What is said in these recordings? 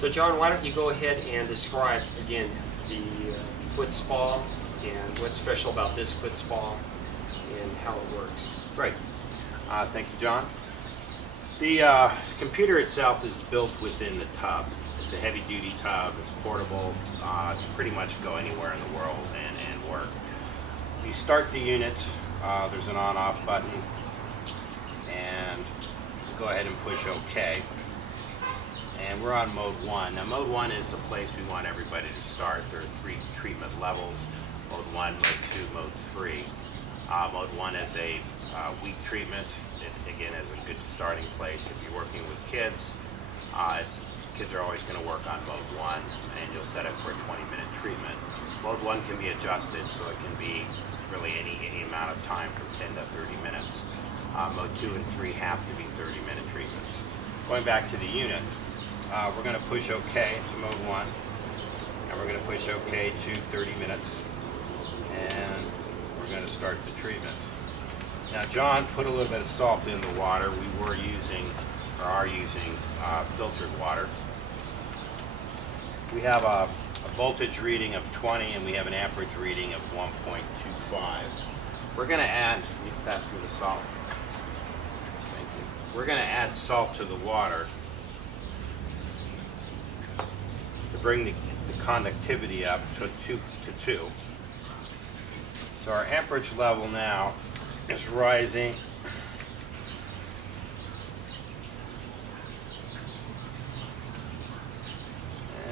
So John, why don't you go ahead and describe again the foot spa and what's special about this foot spa and how it works. Great. Thank you, John. The computer itself is built within the tub. It's a heavy-duty tub. It's portable. Pretty much go anywhere in the world and work. You start the unit. There's an on-off button, and go ahead and push OK. And we're on mode 1. Now, mode 1 is the place we want everybody to start. There are 3 treatment levels: mode 1, mode 2, mode 3. Mode 1 is a weak treatment. It, again, is a good starting place. If you're working with kids, kids are always going to work on mode 1, and you'll set it for a 20-minute treatment. Mode 1 can be adjusted, so it can be really any amount of time from 10 to 30 minutes. Mode 2 and 3 have to be 30-minute treatments. Going back to the unit, we're going to push OK to mode 1, and we're going to push OK to 30 minutes, and we're going to start the treatment. Now, John put a little bit of salt in the water. We were using, or are using, filtered water. We have a voltage reading of 20, and we have an amperage reading of 1.25. We're going to add, you pass me the salt. Thank you. We're going to add salt to the water to bring the conductivity up to 2. So our amperage level now is rising.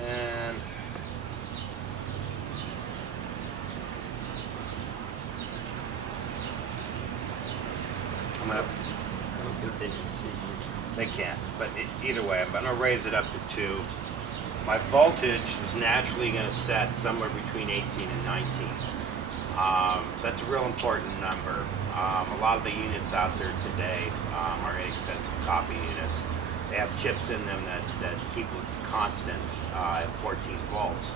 And I don't think they can see you. They can't, but either way, I'm going to raise it up to 2. My voltage is naturally going to set somewhere between 18 and 19. That's a real important number. A lot of the units out there today are inexpensive copy units. They have chips in them that keep it constant at 14 volts.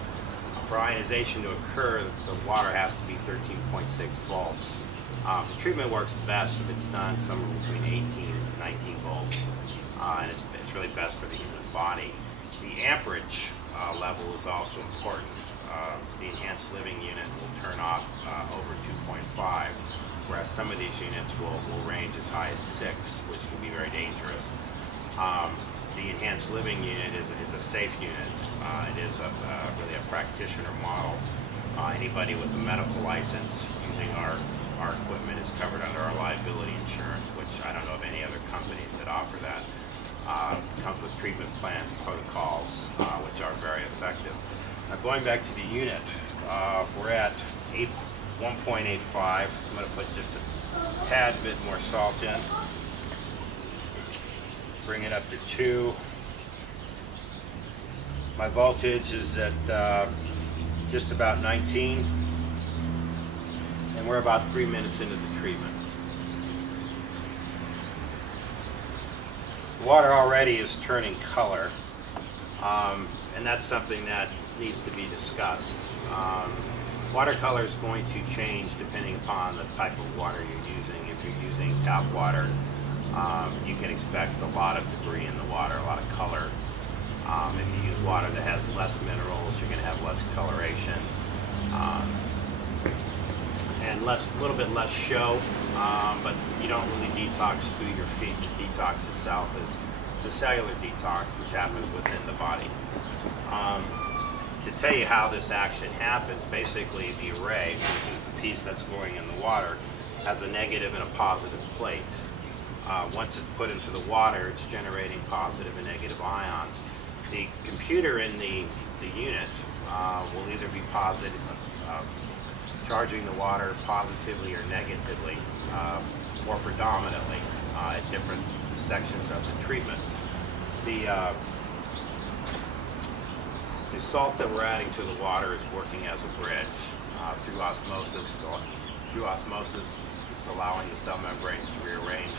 For ionization to occur, the water has to be 13.6 volts. The treatment works best if it's done somewhere between 18 and 19 volts, and it's really best for the human body. The amperage level is also important. The enhanced living unit will turn off over 2.5, whereas some of these units will range as high as 6, which can be very dangerous. The enhanced living unit is a safe unit. It is really a practitioner model. Anybody with a medical license using our equipment is covered under our liability insurance, which I don't know of any other companies that offer that. Comes with treatment plans, protocols, which are very effective. Now, going back to the unit, we're at 1.85. I'm going to put just a tad bit more salt in. Bring it up to 2. My voltage is at just about 19, and we're about 3 minutes into the treatment. The water already is turning color, and that's something that needs to be discussed. Watercolor is going to change depending upon the type of water you're using. If you're using tap water, you can expect a lot of debris in the water, a lot of color. If you use water that has less minerals, you're going to have less coloration and a little bit less show, but you don't really detox through your feet. The detox itself it's a cellular detox, which happens within the body. To tell you how this action happens, basically the array, which is the piece that's going in the water, has a negative and a positive plate. Once it's put into the water, it's generating positive and negative ions. The computer in the unit will either be positive, charging the water positively or negatively, more predominantly at different sections of the treatment. The salt that we're adding to the water is working as a bridge through osmosis. Through osmosis, it's allowing the cell membranes to rearrange,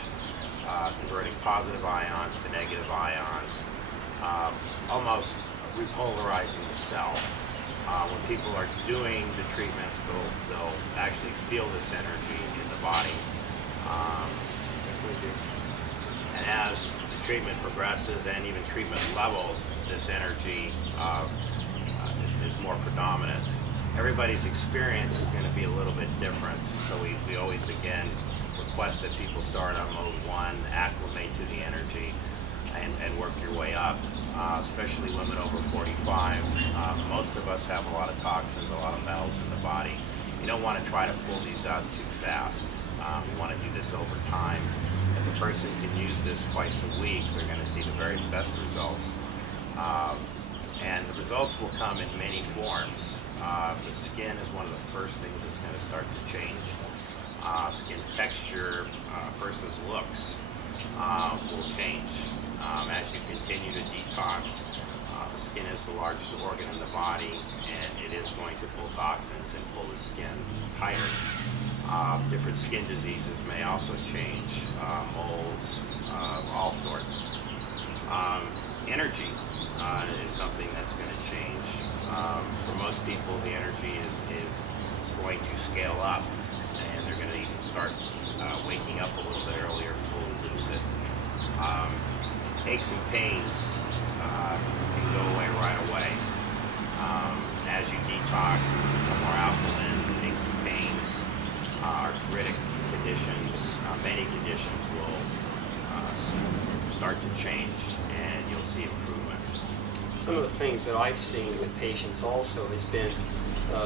converting positive ions to negative ions, almost repolarizing the cell. When people are doing the treatments, they'll actually feel this energy in the body. And as the treatment progresses and even treatment levels, this energy is more predominant. Everybody's experience is going to be a little bit different, so we always, again, request that people start on mode 1, acclimate to the energy, and work your way up, especially women over 45. Most of us have a lot of toxins, a lot of metals in the body. You don't want to try to pull these out too fast. We want to do this over time. If a person can use this twice a week, they're going to see the very best results. And the results will come in many forms. The skin is one of the first things that's going to start to change. Skin texture, a person's looks will change. As you continue to detox, the skin is the largest organ in the body, and it is going to pull toxins and pull the skin tighter. Different skin diseases may also change, moles, all sorts. Energy is something that's going to change. For most people, the energy is going to scale up, and they're going to even start waking up a little bit earlier, fully lucid. Aches and pains can go away right away. As you detox and become more alkaline, aches and pains, arthritic conditions, many conditions will start to change, and you'll see improvement. Some of the things that I've seen with patients also has been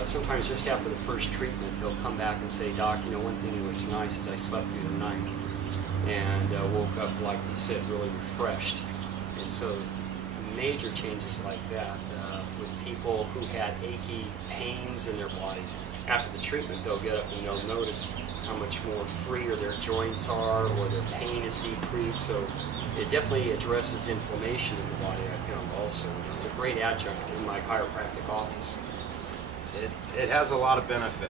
sometimes just after the first treatment, they'll come back and say, "Doc, you know, one thing that was nice is I slept through the night and woke up, like you said, really refreshed." And so major changes like that with people who had achy pains in their bodies, after the treatment they'll get up and they'll notice how much more freer their joints are, or their pain is decreased. So it definitely addresses inflammation in the body, I found also. It's a great adjunct in my chiropractic office. It has a lot of benefits.